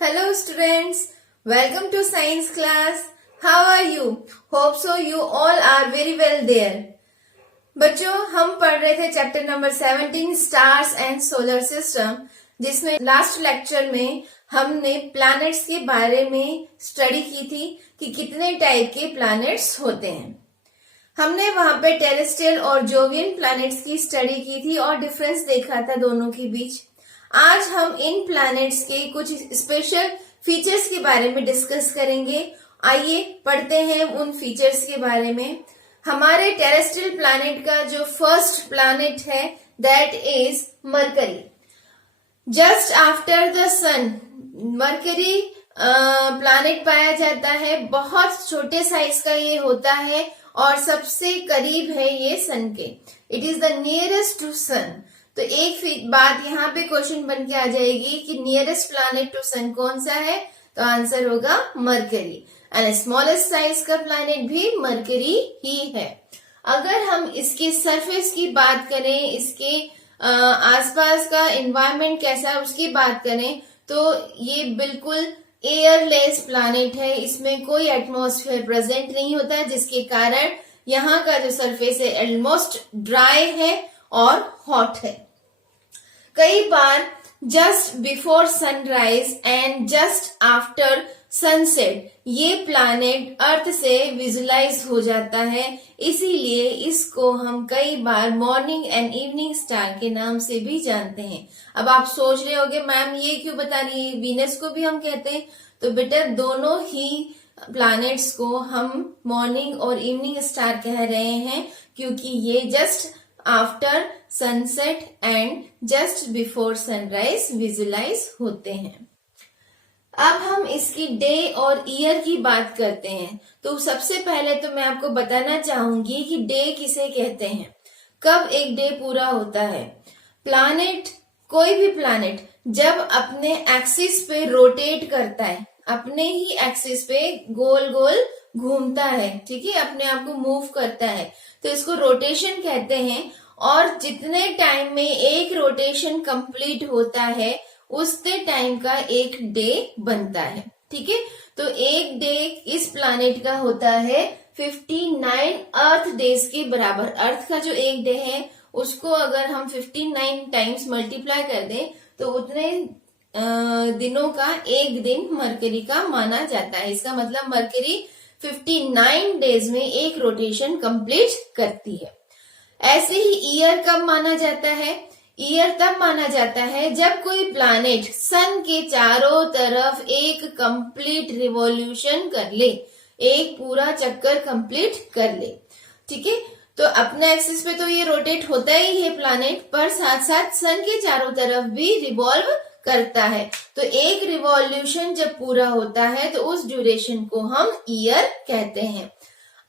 Hello students, welcome to science class. How are you? Hope so you all are very well there. बच्चों हम पढ़ रहे थे chapter number 17 stars and solar system, जिसमें last lecture में हमने planets के बारे में स्टडी की थी कि कितने टाइप के प्लैनेट्स होते हैं। हमने वहां पे टेरेस्ट्रियल और जोवियन प्लैनेट्स की स्टडी की थी और डिफरेंस देखा था दोनों के बीच। आज हम इन प्लैनेट्स के कुछ स्पेशल फीचर्स के बारे में डिस्कस करेंगे। आइए पढ़ते हैं उन फीचर्स के बारे में। हमारे टेरेस्ट्रियल प्लैनेट का जो फर्स्ट प्लैनेट है that is Mercury. Just after the sun Mercury planet पाया जाता है। बहुत छोटे साइज का ये होता है और सबसे करीब है ये सन के। It is the nearest to sun. तो एक बात यहाँ पे क्वेश्चन बन के आ जाएगी कि नियरेस्ट प्लैनेट टू सन कौन सा है, तो आंसर होगा मरकरी। एंड स्मॉलेस्ट साइज का प्लैनेट भी मरकरी ही है। अगर हम इसके सरफेस की बात करें, इसके आसपास का एनवायरनमेंट कैसा है उसकी बात करें, तो ये बिल्कुल एयरलेस प्लैनेट है। इसमें कोई एटमॉस्फेयर प्रेजेंट नहीं होता है, जिसके कारण यहाँ का जो सरफेस है ऑलमोस्ट ड्राई है और हॉट है। कई बार just before sunrise and just after sunset ये प्लैनेट अर्थ से विजुलाइज हो जाता है, इसीलिए इसको हम कई बार मॉर्निंग एंड इवनिंग स्टार के नाम से भी जानते हैं। अब आप सोच रहे होंगे मैम ये क्यों बता रही है, वीनस को भी हम कहते हैं। तो बेटा दोनों ही प्लैनेट्स को हम मॉर्निंग और इवनिंग स्टार कह रहे हैं, क्योंकि ये just after sunset and just before sunrise visualize होते हैं। अब हम इसकी डे और ईयर की बात करते हैं। तो सबसे पहले तो मैं आपको बताना चाहूंगी कि डे किसे कहते हैं, कब एक डे पूरा होता है। प्लैनेट, कोई भी प्लैनेट जब अपने एक्सिस पे रोटेट करता है, अपने ही एक्सिस पे गोल गोल घूमता है, ठीक है, अपने आप को मूव करता है, तो इसको रोटेशन कहते हैं। और जितने टाइम में एक रोटेशन कंप्लीट होता है उतने टाइम का एक डे बनता है, ठीक है। तो एक डे इस प्लैनेट का होता है 59 अर्थ डेज के बराबर। अर्थ का जो एक डे है उसको अगर हम 59 टाइम्स मल्टीप्लाई कर दें तो उतने दिनों का एक दिन मरकरी का माना जाता है। इसका मतलब मरकरी 59 डेज में एक रोटेशन कंप्लीट करती है। ऐसे ही ईयर कब माना जाता है, ईयर तब माना जाता है जब कोई प्लैनेट सन के चारों तरफ एक कंप्लीट रिवॉल्यूशन कर ले, एक पूरा चक्कर कंप्लीट कर ले, ठीक है। तो अपने एक्सिस पे तो ये रोटेट होता ही है प्लैनेट, पर साथ साथ सन के चारों तरफ भी रिवॉल्व करता है। तो एक रिवॉल्यूशन जब पूरा होता है तो उस ड्यूरेशन को हम ईयर कहते हैं।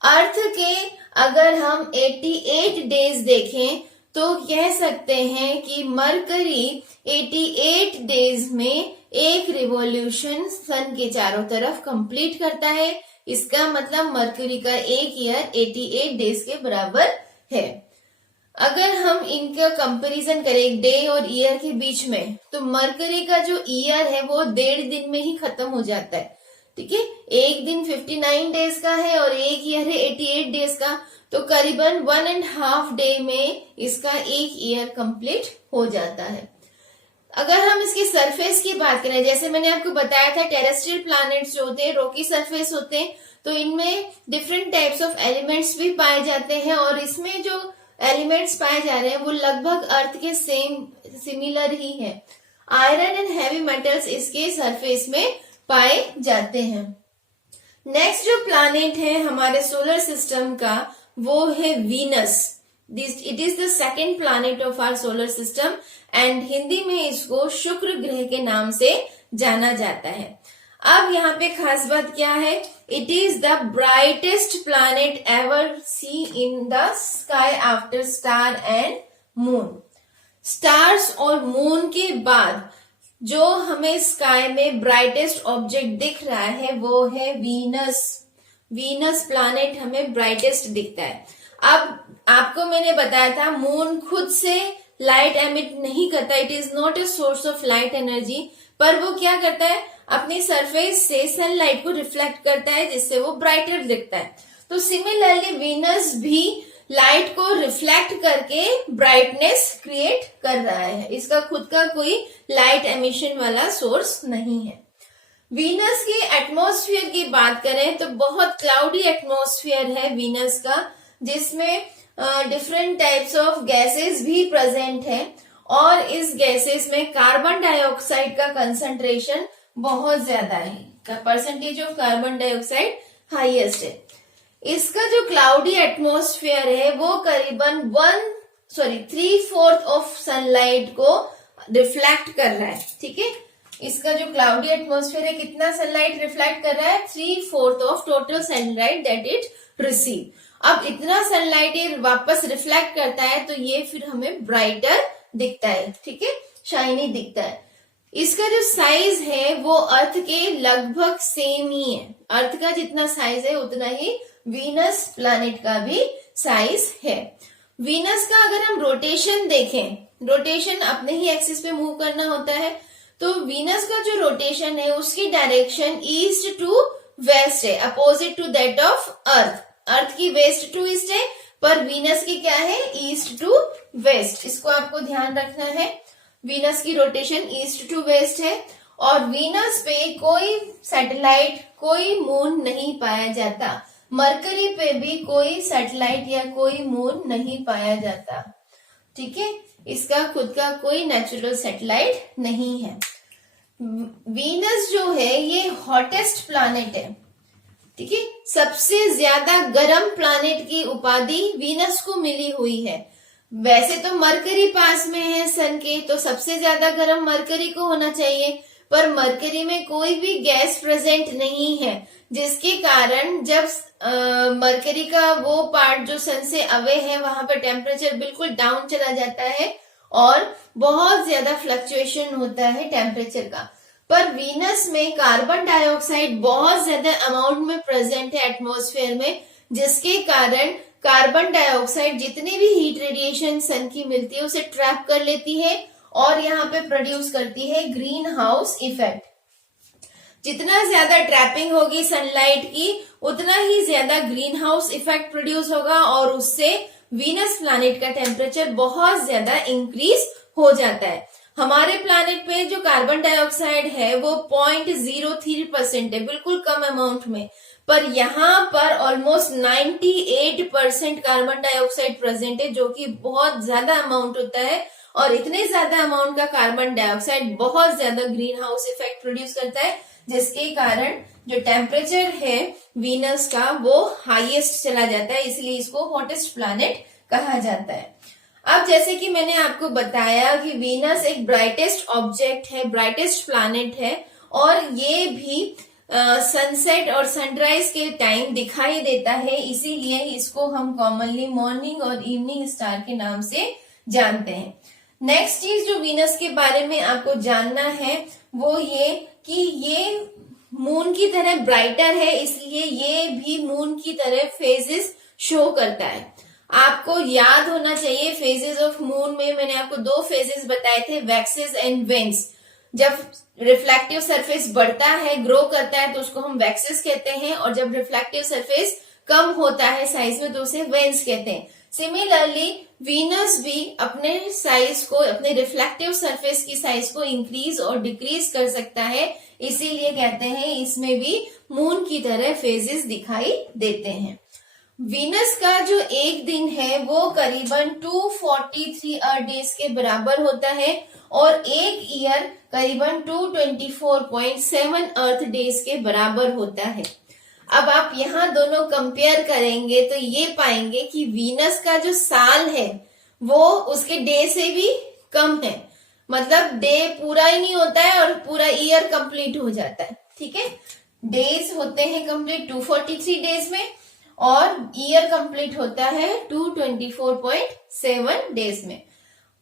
अर्थ के अगर हम 88 डेज देखें तो कह सकते हैं कि मरकरी 88 डेज में एक रिवॉल्यूशन सन के चारों तरफ कंप्लीट करता है। इसका मतलब मरकरी का एक ईयर 88 डेज के बराबर है। अगर हम इनका कंपैरिजन करें डे और ईयर के बीच में, तो मरकरी का जो ईयर है वो 1.5 दिन में ही खत्म हो जाता है, ठीक है। एक दिन 59 डेज का है और एक ईयर है 88 डेज का, तो करीबन 1.5 डे में इसका एक ईयर कंप्लीट हो जाता है। अगर हम इसके सरफेस की बात करें, जैसे मैंने आपको बताया था टेरेस्ट्रियल प्लैनेट्स जो होते हैं रॉकी सरफेस होते हैं, तो इनमें डिफरेंट टाइप्स ऑफ एलिमेंट्स भी पाए जाते हैं और इसमें जो एलिमेंट्स पाए जा रहे हैं वो लगभग अर्थ के सिमिलर ही है। आयरन एंड हैवी मेटल्स इसके सरफेस में पाए जाते हैं। नेक्स्ट जो प्लैनेट है हमारे सोलर सिस्टम का वो है Venus. It is the second planet of our solar system and Hindi में इसको शुक्र ग्रह के नाम से जाना जाता है। अब यहाँ पे खास बात क्या है, it is the brightest planet ever see in the sky after star and moon. Stars और मून के बाद जो हमें स्काई में ब्राइटेस्ट ऑब्जेक्ट दिख रहा है वो है वीनस। वीनस प्लैनेट हमें ब्राइटेस्ट दिखता है। अब आपको मैंने बताया था मून खुद से लाइट एमिट नहीं करता, it is not a source of light energy, पर वो क्या करता है अपनी सरफेस से सनलाइट को रिफ्लेक्ट करता है, जिससे वो ब्राइटर दिखता है। तो सिमिलरली वीनस भी लाइट को रिफ्लेक्ट करके ब्राइटनेस क्रिएट कर रहा है। इसका खुद का कोई लाइट एमिशन वाला सोर्स नहीं है। वीनस के एटमॉस्फेयर की बात करें तो बहुत क्लाउडी एटमॉस्फेयर है वीनस का, जिसमें डिफरेंट टाइप्स ऑफ गैसेस भी प्रेजेंट है, और इस गैसेस में कार्बन डाइऑक्साइड का कंसंट्रेशन बहुत ज्यादा है। Percentage of carbon dioxide highest है। इसका जो क्लाउडी एटमॉस्फेयर है वो करीबन 3/4 ऑफ सनलाइट को रिफ्लेक्ट कर रहा है। ठीक है, इसका जो क्लाउडी एटमॉस्फेयर है कितना सनलाइट रिफ्लेक्ट कर रहा है? 3/4 of total sunlight that it receive. अब इतना सनलाइट ये वापस रिफ्लेक्ट करता है तो ये फिर हमें ब्राइटर दिखता है। ठीक है, शाइनी दिखता है। इसका जो साइज है वो अर्थ के लगभग सेम ही है। अर्थ का जितना साइज है उतना ही वीनस प्लैनेट का भी साइज है। वीनस का अगर हम रोटेशन देखें, रोटेशन अपने ही एक्सिस पे मूव करना होता है, तो वीनस का जो रोटेशन है उसकी डायरेक्शन ईस्ट टू वेस्ट है, opposite to that of earth. Earth की वेस्ट टू ईस्ट है, पर वीनस की क्या है? East to west. इसको आपको ध्यान रखना है। वीनस की रोटेशन ईस्ट टू वेस्ट है, और वीनस पे कोई सैटेलाइट, कोई मून नहीं पाया जाता। मरकरी पे भी कोई सैटेलाइट या कोई मून नहीं पाया जाता। ठीक है, इसका खुद का कोई नेचुरल सैटेलाइट नहीं है। वीनस जो है ये हॉटेस्ट प्लैनेट है। ठीक है, सबसे ज्यादा गर्म प्लैनेट की उपाधि वीनस को मिली हुई है। वैसे तो मरकरी पास में है सन के, तो सबसे ज्यादा गर्म मरकरी को होना चाहिए, पर मरकरी में कोई भी गैस प्रेजेंट नहीं है, जिसके कारण जब मरकरी का वो पार्ट जो सन से अवे है वहां पर टेम्परेचर बिल्कुल डाउन चला जाता है और बहुत ज्यादा फ्लक्चुएशन होता है टेम्परेचर का। पर वीनस में कार्बन डाइऑक्साइड बहुत ज्यादा अमाउंट में प्रेजेंट है एटमॉस्फेयर में, जिसके कारण कार्बन डाइऑक्साइड जितनी भी हीट रेडिएशन सन की मिलती है उसे ट्रैप कर लेती है और यहाँ पे प्रोड्यूस करती है ग्रीन हाउस इफेक्ट। जितना ज्यादा ट्रैपिंग होगी सनलाइट की उतना ही ज्यादा ग्रीन हाउस इफेक्ट प्रोड्यूस होगा और उससे वीनस प्लैनेट का टेम्परेचर बहुत ज्यादा इंक्रीज हो जाता है। हमारे प्लैनेट पे जो कार्बन डाइऑक्साइड है वो 0.03% है, बिल्कुल कम अमाउंट में, पर यहाँ पर ऑलमोस्ट 98% कार्बन डाइऑक्साइड प्रेजेंट है, जो कि बहुत ज्यादा अमाउंट होता है। और इतने ज्यादा अमाउंट का कार्बन डाइऑक्साइड बहुत ज्यादा ग्रीन हाउस इफेक्ट प्रोड्यूस करता है, जिसके कारण जो टेम्परेचर है वीनस का वो हाईएस्ट चला जाता है, इसलिए इसको हॉटेस्ट प्लैनेट कहा जाता है। अब जैसे कि मैंने आपको बताया कि वीनस एक ब्राइटेस्ट ऑब्जेक्ट है, ब्राइटेस्ट प्लैनेट है, और ये भी सनसेट और सनराइज के टाइम दिखाई देता है, इसीलिए इसको हम कॉमनली मॉर्निंग और इवनिंग स्टार के नाम से जानते हैं। नेक्स्ट चीज जो वीनस के बारे में आपको जानना है वो ये कि ये मून की तरह ब्राइटर है, इसलिए ये भी मून की तरह फेजेस शो करता है। आपको याद होना चाहिए फेजेस ऑफ मून में मैंने आपको 2 फेजेस बताए थे, वैक्सेस एंड वेन्स। जब रिफ्लेक्टिव सरफेस बढ़ता है, ग्रो करता है, तो उसको हम वैक्सेस कहते हैं, और जब रिफ्लेक्टिव सरफेस कम होता है साइज में तो उसे वेन्स कहते हैं। सिमिलरली वीनस भी अपने साइज को, अपने रिफ्लेक्टिव सरफेस की साइज को इंक्रीज और डिक्रीज कर सकता है, इसीलिए कहते हैं इसमें भी मून की तरह फेजेस दिखाई देते हैं। वीनस का जो एक दिन है वो करीबन 243 अर्थ डेज के बराबर होता है, और एक ईयर करीबन 224.7 अर्थ डेज के बराबर होता है। अब आप यहाँ दोनों कंपेयर करेंगे तो ये पाएंगे कि वीनस का जो साल है वो उसके डे से भी कम है, मतलब डे पूरा ही नहीं होता है और पूरा ईयर कंप्लीट हो जाता है। ठीक है, डेज होते हैं कंप्लीट 243 डेज में, और ईयर कंप्लीट होता है 224.7 डेज में।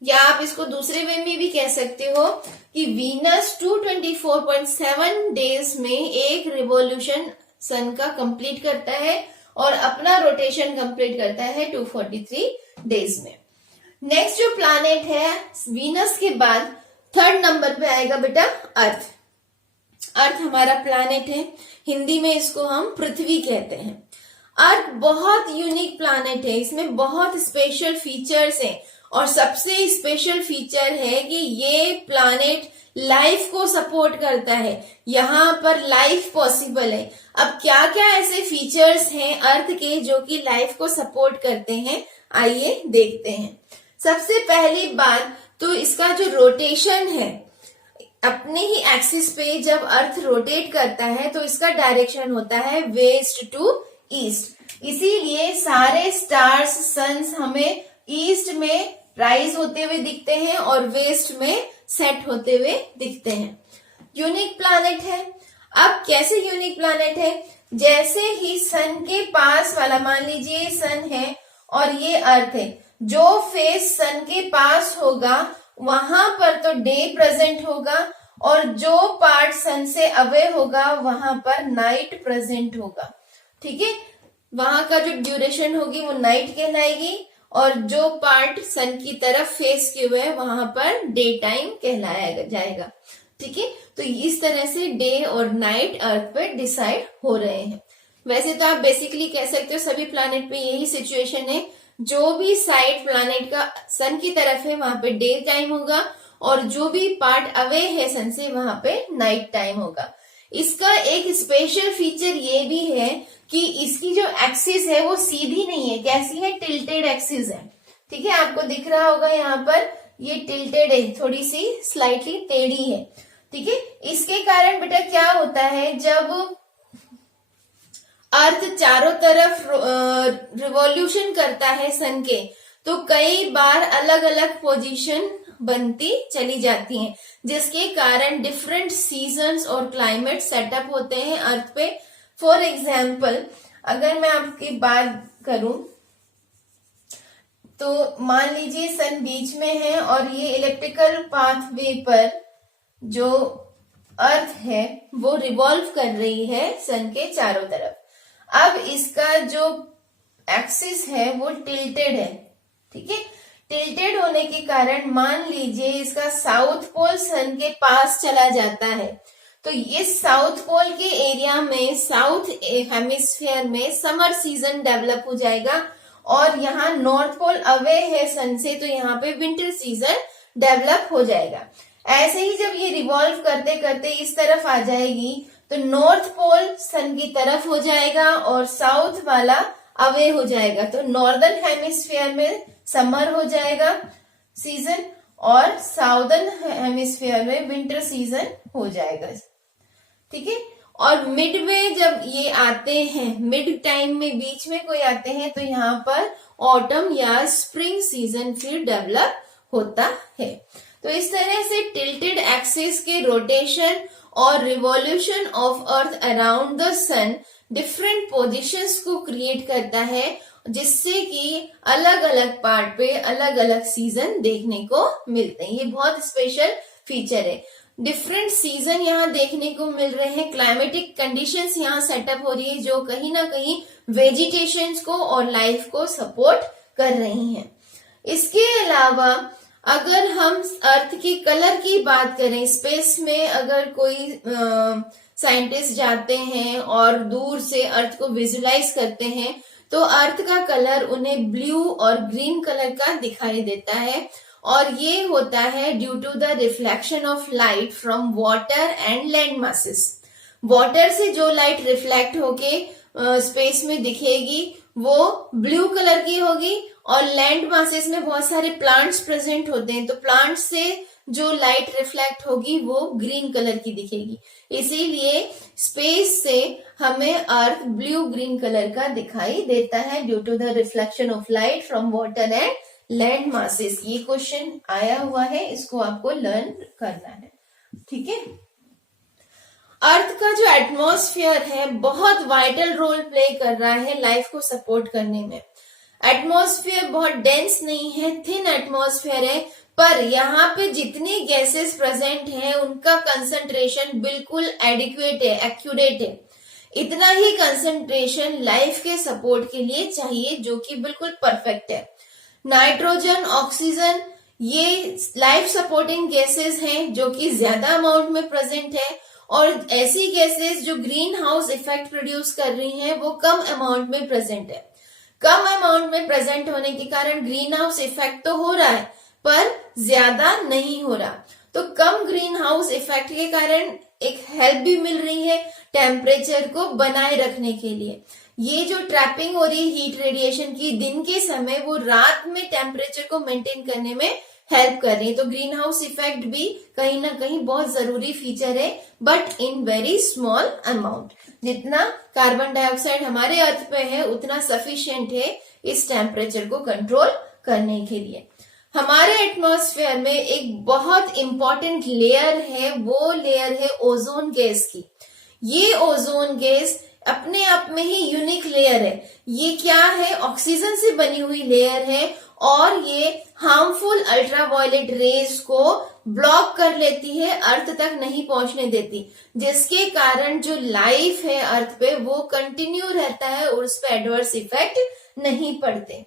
या आप इसको दूसरे वे में भी कह सकते हो कि वीनस 224.7 डेज में एक रिवॉल्यूशन सन का कंप्लीट करता है और अपना रोटेशन कंप्लीट करता है 243 डेज में। नेक्स्ट जो प्लैनेट है वीनस के बाद 3rd नंबर पे आएगा बेटा अर्थ। अर्थ हमारा प्लैनेट है, हिंदी में इसको हम पृथ्वी कहते हैं। अर्थ बहुत यूनिक प्लैनेट है, इसमें बहुत स्पेशल फीचर्स हैं और सबसे स्पेशल फीचर है कि ये प्लैनेट लाइफ को सपोर्ट करता है, यहाँ पर लाइफ पॉसिबल है। अब क्या क्या ऐसे फीचर्स हैं अर्थ के जो कि लाइफ को सपोर्ट करते हैं, आइए देखते हैं। सबसे पहली बात तो इसका जो रोटेशन है, अपने ही एक्सिस पे जब अर्थ रोटेट करता है तो इसका डायरेक्शन होता है वेस्ट टू ईस्ट। इसीलिए सारे स्टार्स, सन्स हमें ईस्ट में राइज होते हुए दिखते हैं और वेस्ट में सेट होते हुए दिखते हैं। यूनिक प्लैनेट है। अब कैसे यूनिक प्लैनेट है, जैसे ही सन के पास वाला, मान लीजिए सन है और ये अर्थ है, जो फेस सन के पास होगा वहां पर तो डे प्रेजेंट होगा और जो पार्ट सन से अवे होगा वहां पर नाइट प्रेजेंट होगा। ठीक है, वहां का जो ड्यूरेशन होगी वो नाइट कहलाएगी और जो पार्ट सन की तरफ फेस किए हुए है वहां पर डे टाइम कहलाया जाएगा। ठीक है, तो इस तरह से डे और नाइट अर्थ पर डिसाइड हो रहे हैं। वैसे तो आप बेसिकली कह सकते हो सभी प्लैनेट पे यही सिचुएशन है, जो भी साइड प्लैनेट का सन की तरफ है वहां पे डे टाइम होगा और जो भी पार्ट अवे है सन से वहां पे नाइट टाइम होगा। इसका एक स्पेशल फीचर ये भी है कि इसकी जो एक्सिस है वो सीधी नहीं है, कैसी है, टिल्टेड एक्सिस है। ठीक है, आपको दिख रहा होगा यहाँ पर ये टिल्टेड है, थोड़ी सी स्लाइटली टेढ़ी है। ठीक है, इसके कारण बेटा क्या होता है, जब अर्थ चारों तरफ रिवॉल्यूशन करता है सन के, तो कई बार अलग अलग पोजीशन बनती चली जाती हैं, जिसके कारण डिफरेंट सीजन्स और क्लाइमेट सेटअप होते हैं अर्थ पे। फॉर एग्जाम्पल अगर मैं आपकी बात करूं तो मान लीजिए सन बीच में है और ये इलेक्ट्रिकल पाथवे पर जो अर्थ है वो रिवॉल्व कर रही है सन के चारों तरफ। अब इसका जो एक्सिस है वो टिल्टेड है। ठीक है, टिल्टेड होने के कारण मान लीजिए इसका साउथ पोल सन के पास चला जाता है, तो इस साउथ पोल के एरिया में, साउथ हेमिस्फीयर में समर सीजन डेवलप हो जाएगा और यहाँ नॉर्थ पोल अवे है सन से, तो यहाँ पे विंटर सीजन डेवलप हो जाएगा। ऐसे ही जब ये रिवॉल्व करते करते इस तरफ आ जाएगी तो नॉर्थ पोल सन की तरफ हो जाएगा और साउथ वाला अवे हो जाएगा, तो नॉर्दर्न हेमिस्फीयर में समर हो जाएगा सीजन और साउदर्न हेमिस्फीयर में विंटर सीजन हो जाएगा। ठीक है, और मिड में जब ये आते हैं, मिड टाइम में बीच में कोई आते हैं, तो यहाँ पर ऑटम या स्प्रिंग सीजन फिर डेवलप होता है। तो इस तरह से टिल्टेड एक्सिस के रोटेशन और revolution of earth around the sun different positions को क्रिएट करता है, जिससे कि अलग अलग पार्ट पे अलग अलग सीजन देखने को मिलते हैं। ये बहुत स्पेशल फीचर है। डिफरेंट सीजन यहाँ देखने को मिल रहे हैं, क्लाइमेटिक कंडीशंस यहाँ सेटअप हो रही है जो कहीं ना कहीं वेजिटेशन को और लाइफ को सपोर्ट कर रही हैं। इसके अलावा अगर हम अर्थ की कलर की बात करें, स्पेस में अगर कोई साइंटिस्ट जाते हैं और दूर से अर्थ को विजुलाइज करते हैं तो अर्थ का कलर उन्हें ब्लू और ग्रीन कलर का दिखाई देता है, और ये होता है due to the reflection of light from water and land masses. Water से जो लाइट रिफ्लेक्ट होके स्पेस में दिखेगी वो ब्लू कलर की होगी और लैंड मासेस में बहुत सारे प्लांट्स प्रेजेंट होते हैं, तो प्लांट्स से जो लाइट रिफ्लेक्ट होगी वो ग्रीन कलर की दिखेगी। इसीलिए स्पेस से हमें अर्थ ब्लू ग्रीन कलर का दिखाई देता है due to the reflection of light from water and land masses. ये क्वेश्चन आया हुआ है, इसको आपको लर्न करना है। ठीक है, अर्थ का जो एटमॉस्फेयर है बहुत वाइटल रोल प्ले कर रहा है लाइफ को सपोर्ट करने में। एटमॉस्फेयर बहुत डेंस नहीं है, थिन एटमॉस्फेयर है, पर यहाँ पे जितनी गैसेस प्रेजेंट हैं उनका कंसंट्रेशन बिल्कुल एडिक्वेट है, एक्यूरेट है। इतना ही कंसंट्रेशन लाइफ के सपोर्ट के लिए चाहिए जो कि बिल्कुल परफेक्ट है। नाइट्रोजन, ऑक्सीजन ये लाइफ सपोर्टिंग गैसेस हैं जो कि ज्यादा अमाउंट में प्रेजेंट है, और ऐसी गैसेस जो ग्रीन हाउस इफेक्ट प्रोड्यूस कर रही हैं वो कम अमाउंट में प्रेजेंट है। कम अमाउंट में प्रेजेंट होने के कारण ग्रीन हाउस इफेक्ट तो हो रहा है पर ज्यादा नहीं हो रहा। तो कम ग्रीन हाउस इफेक्ट के कारण एक हेल्प भी मिल रही है टेम्परेचर को बनाए रखने के लिए। ये जो ट्रैपिंग हो रही है हीट रेडिएशन की दिन के समय, वो रात में टेम्परेचर को मेंटेन करने में हेल्प कर रही है। तो ग्रीन हाउस इफेक्ट भी कहीं ना कहीं बहुत जरूरी फीचर है, but in very small amount. जितना कार्बन डाइऑक्साइड हमारे अर्थ पे है उतना सफिशिएंट है इस टेम्परेचर को कंट्रोल करने के लिए। हमारे एटमॉस्फेयर में एक बहुत इंपॉर्टेंट लेयर है, वो लेयर है ओजोन गैस की। ये ओजोन गैस अपने आप में ही यूनिक लेयर है। ये क्या है? ऑक्सीजन से बनी हुई लेयर है और ये हार्मफुल अल्ट्रावायलेट रेज को ब्लॉक कर लेती है, अर्थ तक नहीं पहुंचने देती, जिसके कारण जो लाइफ है अर्थ पे वो कंटिन्यू रहता है और उस पर एडवर्स इफेक्ट नहीं पड़ते।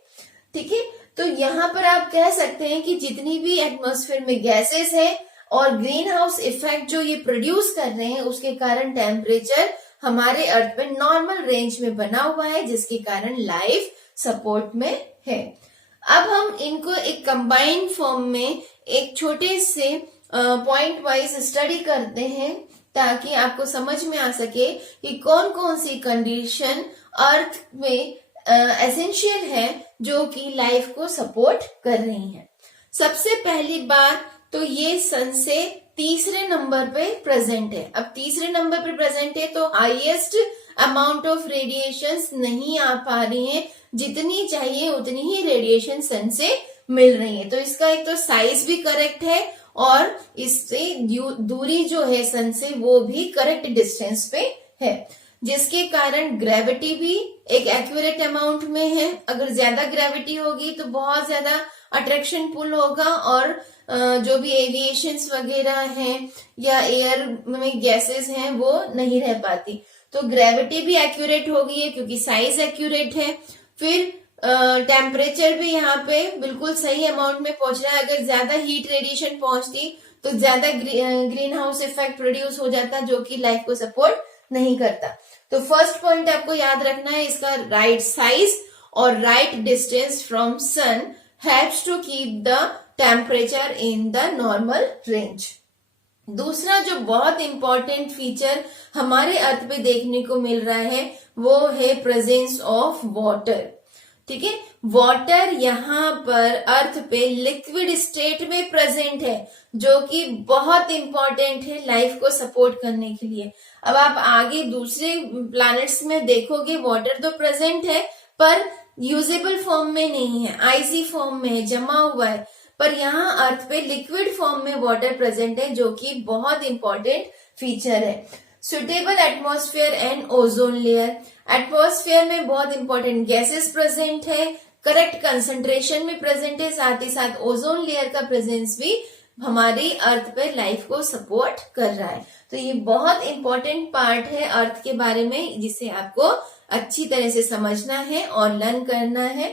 ठीक है, तो यहाँ पर आप कह सकते हैं कि जितनी भी एटमॉस्फेयर में गैसेस है और ग्रीन हाउस इफेक्ट जो ये प्रोड्यूस कर रहे हैं उसके कारण टेम्परेचर हमारे अर्थ पे नॉर्मल रेंज में बना हुआ है, जिसके कारण लाइफ सपोर्ट में है। अब हम इनको एक कंबाइंड फॉर्म में एक छोटे से पॉइंट वाइज स्टडी करते हैं ताकि आपको समझ में आ सके कि कौन कौन सी कंडीशन अर्थ में एसेंशियल है जो कि लाइफ को सपोर्ट कर रही है। सबसे पहली बात तो ये सन से तीसरे नंबर पे प्रेजेंट है। अब तीसरे नंबर पे प्रेजेंट है तो हाईएस्ट अमाउंट ऑफ रेडिएशंस नहीं आ पा रही हैं, जितनी चाहिए उतनी ही रेडिएशन सन से मिल रही है। तो इसका एक तो साइज भी करेक्ट है और इससे दूरी जो है सन से वो भी करेक्ट डिस्टेंस पे है, जिसके कारण ग्रेविटी भी एक एक्यूरेट अमाउंट में है। अगर ज्यादा ग्रेविटी होगी तो बहुत ज्यादा अट्रैक्शन पुल होगा और जो भी एविएशंस वगैरह हैं या एयर में गैसेस हैं वो नहीं रह पाती। तो ग्रेविटी भी एक्यूरेट होगी है क्योंकि साइज एक्यूरेट है। फिर टेम्परेचर भी यहाँ पे बिल्कुल सही अमाउंट में पहुंच रहा है। अगर ज्यादा हीट रेडिएशन पहुंचती तो ज्यादा ग्रीन हाउस इफेक्ट प्रोड्यूस हो जाता जो कि लाइफ को सपोर्ट नहीं करता। तो फर्स्ट पॉइंट आपको याद रखना है इसका, राइट साइज और right distance from sun helps to keep the temperature in the normal range. दूसरा जो बहुत इंपॉर्टेंट फीचर हमारे अर्थ पे देखने को मिल रहा है वो है प्रेजेंस ऑफ वाटर। ठीक है, वाटर यहाँ पर अर्थ पे लिक्विड स्टेट में प्रेजेंट है जो कि बहुत इंपॉर्टेंट है लाइफ को सपोर्ट करने के लिए। अब आप आगे दूसरे प्लैनेट्स में देखोगे वाटर तो प्रेजेंट है पर यूजेबल फॉर्म में नहीं है, आइसी फॉर्म में है, जमा हुआ है। पर यहाँ अर्थ पे लिक्विड फॉर्म में वाटर प्रेजेंट है जो कि बहुत इंपॉर्टेंट फीचर है। Suitable atmosphere and ozone layer, atmosphere में बहुत इंपॉर्टेंट गैसेस प्रेजेंट है, करेक्ट कंसंट्रेशन में प्रेजेंट है, साथ ही साथ ओजोन लेयर का प्रेजेंस भी हमारी अर्थ पे लाइफ को सपोर्ट कर रहा है। तो ये बहुत इंपॉर्टेंट पार्ट है अर्थ के बारे में जिसे आपको अच्छी तरह से समझना है और लर्न करना है।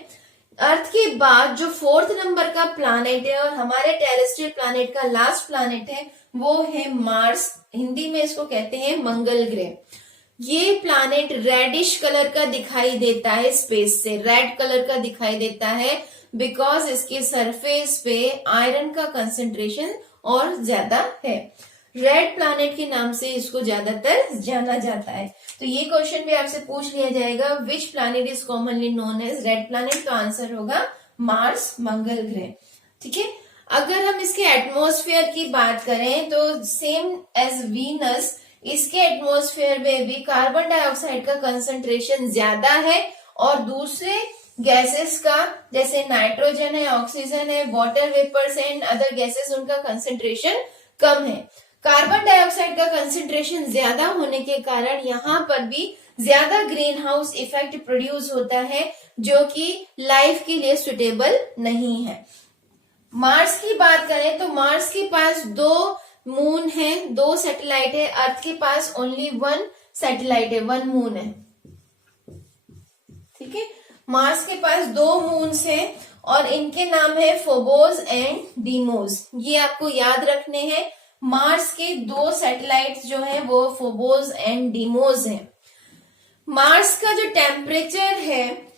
अर्थ के बाद जो फोर्थ नंबर का प्लैनेट है और हमारे टेरेस्ट्रियल प्लैनेट का लास्ट प्लैनेट है वो है मार्स। हिंदी में इसको कहते हैं मंगल ग्रह। ये प्लैनेट रेडिश कलर का दिखाई देता है, स्पेस से रेड कलर का दिखाई देता है बिकॉज इसके सरफेस पे आयरन का कंसेंट्रेशन और ज्यादा है। रेड प्लैनेट के नाम से इसको ज्यादातर जाना जाता है। तो ये क्वेश्चन भी आपसे पूछ लिया जाएगा, which planet is commonly known as red planet? तो आंसर होगा मार्स, मंगल ग्रह। ठीक है, अगर हम इसके एटमॉस्फेयर की बात करें तो सेम एज वीनस, इसके एटमॉस्फेयर में भी कार्बन डाइऑक्साइड का कंसंट्रेशन ज्यादा है और दूसरे गैसेस का जैसे नाइट्रोजन है, ऑक्सीजन है, water vapours and other gases उनका कंसंट्रेशन कम है। कार्बन डाइऑक्साइड का कंसंट्रेशन ज्यादा होने के कारण यहाँ पर भी ज्यादा ग्रीन हाउस इफेक्ट प्रोड्यूस होता है जो कि लाइफ के लिए सुटेबल नहीं है। मार्स की बात करें तो मार्स के पास 2 मून है, 2 सैटेलाइट है। अर्थ के पास ओनली 1 सैटेलाइट है, 1 मून है। ठीक है, मार्स के पास 2 मून्स हैं और इनके नाम है फोबोस एंड डीमोस। ये आपको याद रखने हैं। मार्स के दो सैटेलाइट्स जो है वो फोबोस एंड डीमोस हैं। मार्स का जो टेम्परेचर है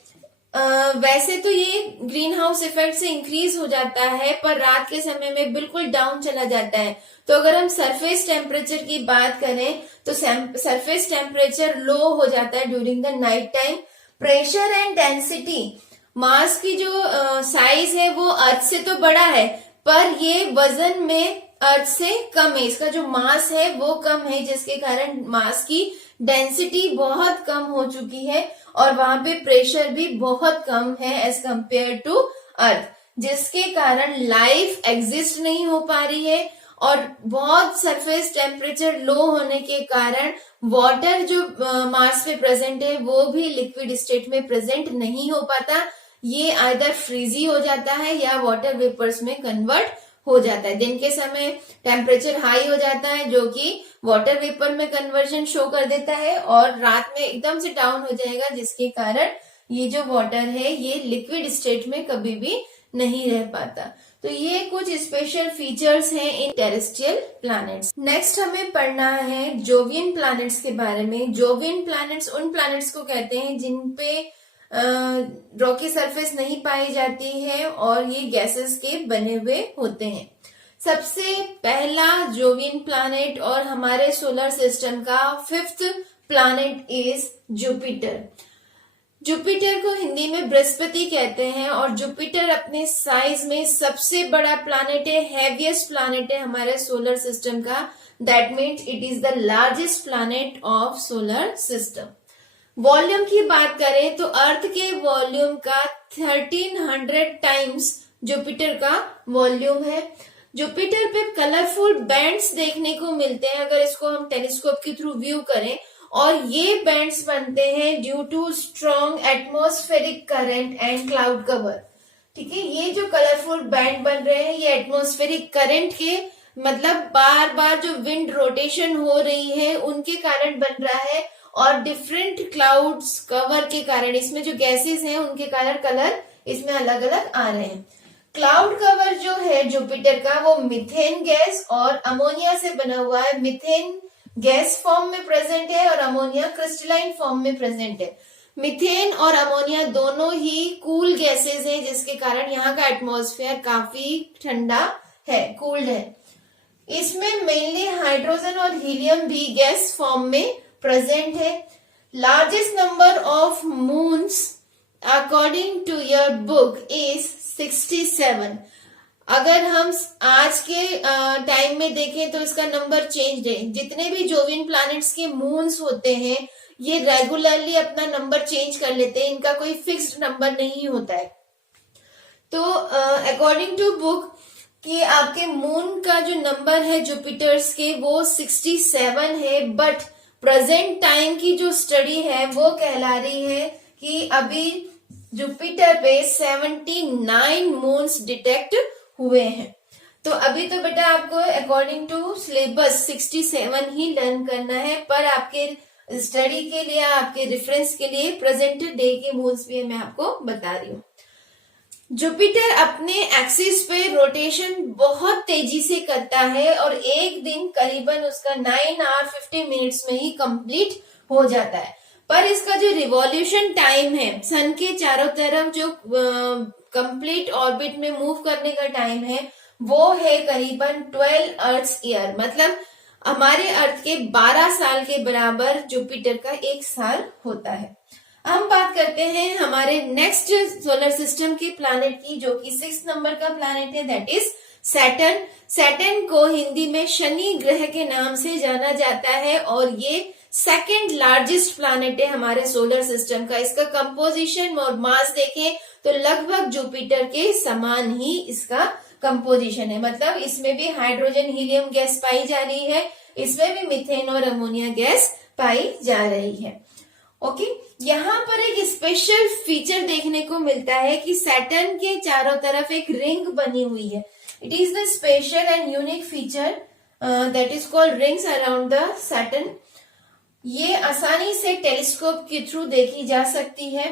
वैसे तो ये ग्रीन हाउस इफेक्ट से इंक्रीज हो जाता है, पर रात के समय में बिल्कुल डाउन चला जाता है। तो अगर हम सरफेस टेम्परेचर की बात करें तो सरफेस टेम्परेचर लो हो जाता है during the night time. Pressure and density, Mars की जो साइज है वो अर्थ से तो बड़ा है, पर ये वजन में अर्थ से कम है। इसका जो मास है वो कम है, जिसके कारण मास की डेंसिटी बहुत कम हो चुकी है और वहां पे प्रेशर भी बहुत कम है एज कंपेयर टू अर्थ, जिसके कारण लाइफ एग्जिस्ट नहीं हो पा रही है। और बहुत सरफेस टेम्परेचर लो होने के कारण वाटर जो मार्स पे प्रेजेंट है वो भी लिक्विड स्टेट में प्रेजेंट नहीं हो पाता। ये आइदर फ्रीजी हो जाता है या वाटर वेपर्स में कन्वर्ट हो जाता है। दिन के समय टेम्परेचर हाई हो जाता है जो कि वाटर वेपर में कन्वर्जन शो कर देता है, और रात में एकदम से डाउन हो जाएगा, जिसके कारण ये जो वाटर है ये लिक्विड स्टेट में कभी भी नहीं रह पाता। तो ये कुछ स्पेशल फीचर्स हैं इन टेरेस्ट्रियल प्लैनेट्स। नेक्स्ट हमें पढ़ना है जोवियन प्लैनेट्स के बारे में। जोवियन प्लैनेट्स उन प्लैनेट्स को कहते हैं जिन पे रॉकी सरफेस नहीं पाई जाती है और ये गैसेस के बने हुए होते हैं। सबसे पहला जोवियन प्लैनेट और हमारे सोलर सिस्टम का 5th planet is Jupiter. Jupiter को हिंदी में बृहस्पति कहते हैं और जुपिटर अपने साइज में सबसे बड़ा प्लैनेट है, हैवीएस्ट प्लैनेट है हमारे सोलर सिस्टम का। That means it is the largest planet of solar system. Volume की बात करें तो अर्थ के वॉल्यूम का 1300 टाइम्स जुपिटर का वॉल्यूम है। जुपिटर पे कलरफुल बैंड्स देखने को मिलते हैं अगर इसको हम टेलीस्कोप के थ्रू व्यू करें, और ये बैंड्स बनते हैं due to strong atmospheric current and cloud cover. ठीक है, ये जो कलरफुल बैंड बन रहे हैं ये एटमॉस्फेरिक करंट के मतलब बार बार जो विंड रोटेशन हो रही है उनके कारण बन रहा है, और डिफरेंट क्लाउड्स कवर के कारण, इसमें जो गैसेस हैं उनके कारण कलर इसमें अलग अलग आ रहे हैं। क्लाउड कवर जो है जुपिटर का वो मीथेन गैस और अमोनिया से बना हुआ है। मीथेन गैस फॉर्म में प्रेजेंट है और अमोनिया क्रिस्टलाइन फॉर्म में प्रेजेंट है। मीथेन और अमोनिया दोनों ही कूल गैसेस हैं, जिसके कारण यहाँ का एटमॉस्फेयर काफी ठंडा है, कूल्ड है। इसमें मेनली हाइड्रोजन और हीलियम भी गैस फॉर्म में प्रेजेंट है। Largest number of moons according to your book is 67। अगर हम आज के टाइम में देखें तो इसका नंबर चेंज है। जितने भी जोवियन प्लैनेट्स के मून्स होते हैं ये रेगुलरली अपना नंबर चेंज कर लेते हैं, इनका कोई फिक्स्ड नंबर नहीं होता है। तो अकॉर्डिंग टू बुक कि आपके मून का जो नंबर है जुपिटर्स के वो 67 है, बट प्रेजेंट टाइम की जो स्टडी है वो कहला रही है कि अभी जुपिटर पे 79 मून्स डिटेक्ट हुए हैं। तो अभी तो बेटा आपको अकॉर्डिंग टू सिलेबस 67 ही लर्न करना है, पर आपके स्टडी के लिए, आपके रेफरेंस के लिए प्रेजेंट डे के मून्स भी मैं आपको बता रही हूँ। जुपिटर अपने एक्सिस पे रोटेशन बहुत तेजी से करता है और एक दिन करीबन उसका 9 आवर 50 मिनट्स में ही कंप्लीट हो जाता है। पर इसका जो रिवॉल्यूशन टाइम है सन के चारों तरफ जो कंप्लीट ऑर्बिट में मूव करने का टाइम है वो है करीबन 12 अर्थ ईयर, मतलब हमारे अर्थ के 12 साल के बराबर जुपिटर का एक साल होता है। हम बात करते हैं हमारे नेक्स्ट सोलर सिस्टम के प्लैनेट की, जो कि 6 नंबर का प्लैनेट है, दैट इज सैटर्न। सैटर्न को हिंदी में शनि ग्रह के नाम से जाना जाता है और ये सेकंड लार्जेस्ट प्लैनेट है हमारे सोलर सिस्टम का। इसका कंपोजिशन और मास देखें तो लगभग जुपिटर के समान ही इसका कंपोजिशन है, मतलब इसमें भी हाइड्रोजन हीलियम गैस पाई जा रही है, इसमें भी मीथेन और अमोनिया गैस पाई जा रही है। ओके, यहाँ पर एक स्पेशल फीचर देखने को मिलता है कि सैटर्न के चारों तरफ एक रिंग बनी हुई है। It is the special and unique feature that is called rings around the Saturn. ये आसानी से टेलीस्कोप के थ्रू देखी जा सकती है।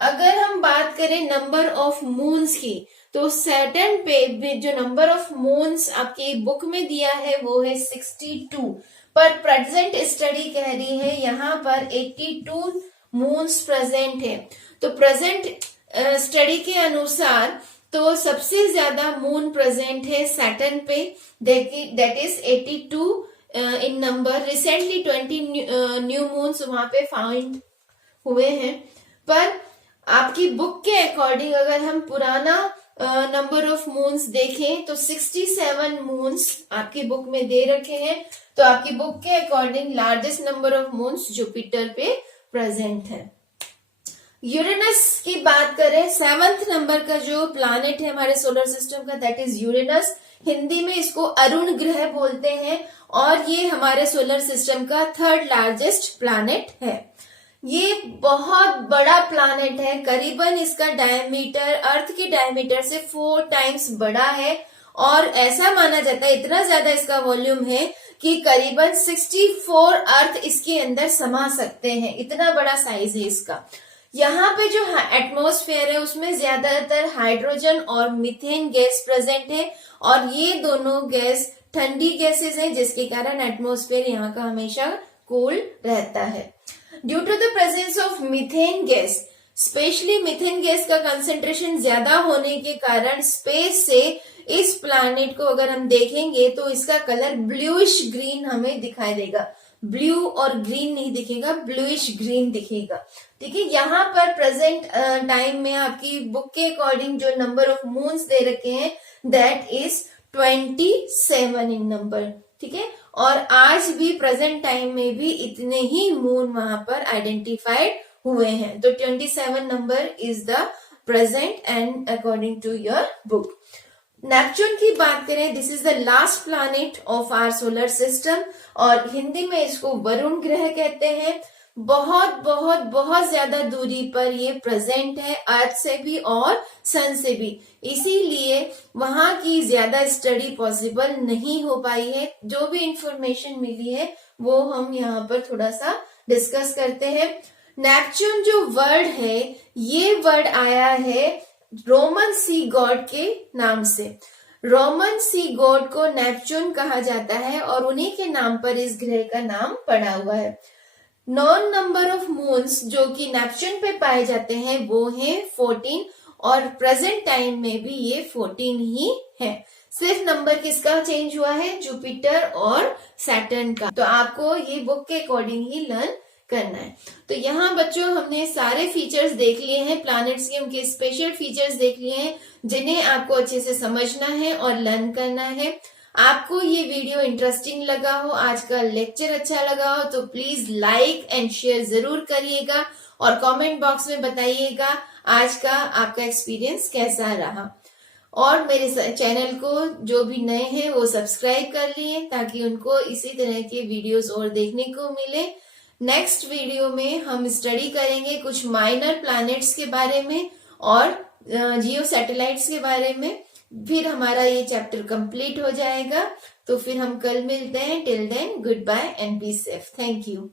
अगर हम बात करें नंबर ऑफ मून्स की तो सैटर्न पे जो नंबर ऑफ मून्स आपकी बुक में दिया है वो है 62, पर प्रेजेंट स्टडी कह रही है यहाँ पर 82 मून्स प्रेजेंट है। तो प्रेजेंट स्टडी के अनुसार तो सबसे ज्यादा मून प्रेजेंट है सैटर्न पे, that is 82 in number. Recently 20 new moons वहां पे फाउंड हुए हैं। पर आपकी बुक के अकॉर्डिंग अगर हम पुराना नंबर ऑफ मून्स देखें तो 67 मून्स आपकी बुक में दे रखे हैं। तो आपकी बुक के according largest number of moons Jupiter पे प्रेजेंट है। यूरेनस की बात करें, 7th नंबर का जो प्लैनेट है हमारे सोलर सिस्टम का, दैट इज यूरेनस। हिंदी में इसको अरुण ग्रह बोलते हैं और ये हमारे सोलर सिस्टम का 3rd लार्जेस्ट प्लैनेट है। ये बहुत बड़ा प्लैनेट है, करीबन इसका डायमीटर अर्थ के डायमीटर से 4 टाइम्स बड़ा है और ऐसा माना जाता है, इतना ज्यादा इसका वॉल्यूम है कि करीबन 64 अर्थ इसके अंदर समा सकते हैं, इतना बड़ा साइज है इसका। यहाँ पे जो एटमॉस्फेयर है उसमें ज्यादातर हाइड्रोजन और मीथेन गैस प्रेजेंट है और ये दोनों गैस ठंडी गैसेस हैं, जिसके कारण एटमॉस्फेयर यहाँ का हमेशा कूल रहता है। Due to the presence of methane gas, specially methane gas का कंसेंट्रेशन ज्यादा होने के कारण स्पेस से इस प्लैनेट को अगर हम देखेंगे तो इसका कलर ब्लूइश ग्रीन हमें दिखाई देगा। ब्लू और ग्रीन नहीं दिखेगा, ब्लूइश ग्रीन दिखेगा। ठीक है, यहाँ पर प्रेजेंट टाइम में आपकी बुक के अकॉर्डिंग जो नंबर ऑफ मून्स दे रखे हैं दैट इज 27 इन नंबर। ठीक है, और आज भी प्रेजेंट टाइम में भी इतने ही मून वहां पर आइडेंटिफाइड हुए हैं। तो 27 number is the present and according to your book. Neptune की बात करें, this is the last planet of our solar system और हिंदी में इसको वरुण ग्रह कहते हैं। बहुत बहुत बहुत ज्यादा दूरी पर ये प्रेजेंट है अर्थ से भी और सन से भी, इसीलिए वहां की ज्यादा स्टडी पॉसिबल नहीं हो पाई है। जो भी इंफॉर्मेशन मिली है वो हम यहाँ पर थोड़ा सा डिस्कस करते हैं। नेपच्यून जो वर्ड है, ये वर्ड आया है रोमन सी गॉड के नाम से। रोमन सी गॉड को नेपच्यून कहा जाता है और उन्हीं के नाम पर इस ग्रह का नाम पड़ा हुआ है। नॉन नंबर ऑफ मून्स जो कि नेपच्यून पे पाए जाते हैं वो है 14 और प्रेजेंट टाइम में भी ये 14 ही है। सिर्फ नंबर किसका चेंज हुआ है, जुपिटर और सैटर्न का। तो आपको ये बुक के अकॉर्डिंग ही लर्न करना है। तो यहाँ बच्चों हमने सारे फीचर्स देख लिए हैं प्लैनेट्स के, उनके स्पेशल फीचर्स देख लिए हैं जिन्हें आपको अच्छे से समझना है और लर्न करना है। आपको ये वीडियो इंटरेस्टिंग लगा हो, आज का लेक्चर अच्छा लगा हो तो प्लीज लाइक एंड शेयर जरूर करिएगा और कमेंट बॉक्स में बताइएगा आज का आपका एक्सपीरियंस कैसा रहा। और मेरे चैनल को जो भी नए हैं वो सब्सक्राइब कर लिए ताकि उनको इसी तरह के वीडियोस और देखने को मिले। नेक्स्ट वीडियो में हम स्टडी करेंगे कुछ माइनर प्लैनेट्स के बारे में और जियो सैटेलाइट्स के बारे में। फिर हमारा ये चैप्टर कंप्लीट हो जाएगा। तो फिर हम कल मिलते हैं। Till then good bye and be safe. Thank you.